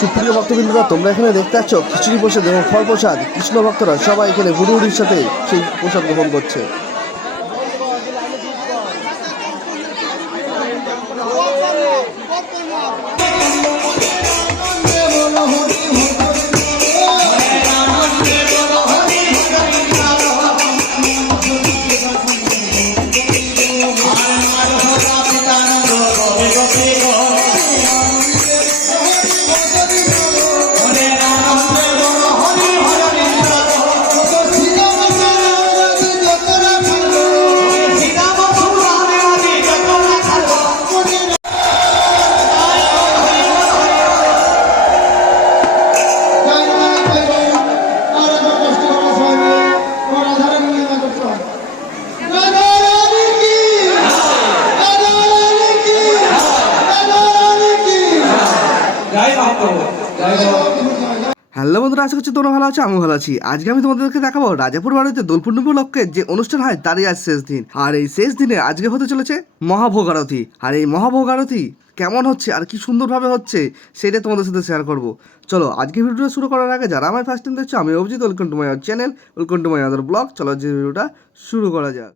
সুপ্রিয় ভক্তবৃন্দরা, তোমরা এখানে দেখতে পাচ্ছ খিচুড়ি প্রসাদ এবং ফল প্রসাদ। কৃষ্ণ ভক্তরা সবাই এখানে হুড়ুহুড়ির সাথে সেই প্রসাদ গ্রহণ করছে। হ্যালো বন্ধুরা, আশা করছি তোমরা ভালো আছো, আমি ভালো আছি। আজকে আমি তোমাদেরকে দেখাবো রাজাপুর বাড়িতে দোল পূর্ণিমা উপলক্ষে যে অনুষ্ঠান হয় তারই আজ শেষ দিন। আর এই শেষ দিনে আজকে হতে চলেছে মহাভোগ আরতি। আর এই মহাভোগ আরতি কেমন হচ্ছে আর কি সুন্দরভাবে হচ্ছে সেটা তোমাদের সাথে শেয়ার করব। চলো আজকে ভিডিওটা শুরু করার আগে যারা আমার ফার্স্ট টাইম দেখছো, আমি Abhijit, welcome to my our channel, welcome to my other blog. চলো যে ভিডিওটা শুরু করা যাক।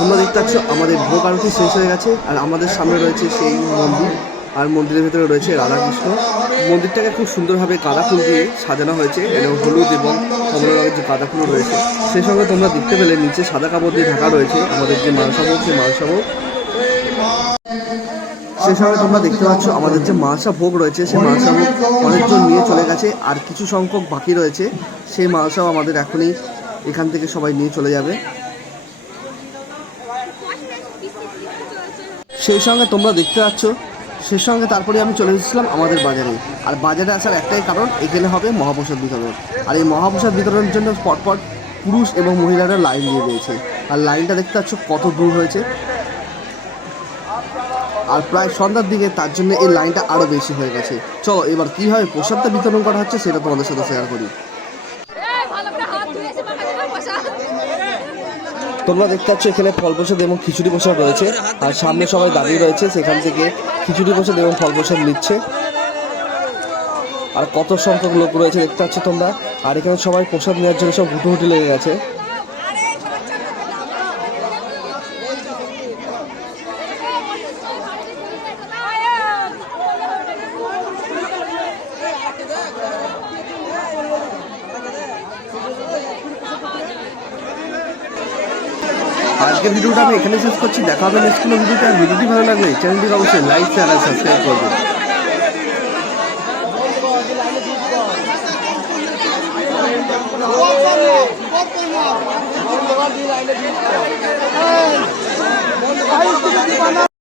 তোমরা দেখতে পাচ্ছ আমাদের ভোগ আরতি শেষ হয়ে গেছে, আর আমাদের সামনে রয়েছে সেই মন্দির, আর মন্দিরের ভেতরে রয়েছে রাধাকৃষ্ণ। মন্দিরটাকে খুব সুন্দরভাবে গাঁদা ফুল দিয়ে সাজানো হয়েছে, এবং হলুদ এবং কমলা রঙের যে গাঁদা ফুল রয়েছে। সেই সঙ্গে তোমরা দেখতে পেলে নিচে সাদা কাপড় দিয়ে ঢাকা রয়েছে আমাদের যে মানসাভোগ, সেই মানসাভোগ। সেই সঙ্গে তোমরা দেখতে পাচ্ছ আমাদের যে মালসা ভোগ রয়েছে, সেই মালসা ভোগ অনেকজন নিয়ে চলে গেছে, আর কিছু সংখ্যক বাকি রয়েছে। সেই মালসাও আমাদের এখনই এখান থেকে সবাই নিয়ে চলে যাবে। সেই সঙ্গে তোমরা দেখতে পাচ্ছ, সেই সঙ্গে তারপরে আমি চলে এসেছিলাম আমাদের বাজারে। আর বাজারে আসার একটাই কারণ, এখানে হবে মহাপ্রসাদ বিতরণ। আর এই মহাপ্রসাদ বিতরণের জন্য পরপর পুরুষ এবং মহিলারা লাইন দিয়ে রয়েছে। আর লাইনটা দেখতে পাচ্ছ কত দূর হয়েছে। আর প্রায় সন্ধ্যার দিকে, তার জন্য এই লাইনটা আরও বেশি হয়ে গেছে। চলো এবার কীভাবে প্রসাদটা বিতরণ করা হচ্ছে সেটা তোমাদের সাথে শেয়ার করি। তোমরা দেখতে পাচ্ছ এখানে ফল প্রসাদ এবং খিচুড়ি প্রসাদ রয়েছে, আর সামনে সবাই দাঁড়িয়ে রয়েছে, সেখান থেকে খিচুড়ি প্রসাদ এবং ফল প্রসাদ নিচ্ছে। আর কত সংখ্যক লোক রয়েছে দেখতে পাচ্ছ তোমরা। আর এখানে সবাই প্রসাদ নেওয়ার জন্য সব হুটোহুটি লেগে গেছে। আজকের ভিডিওটা আমি এখানে শেষ করছি। দেখা হবে নেক্সট কোনো ভিডিওতে। আর ভিডিওটি ভালো লাগলে চ্যানেলটিকে অবশ্যই লাইক, শেয়ার আর সাবস্ক্রাইব করবেন।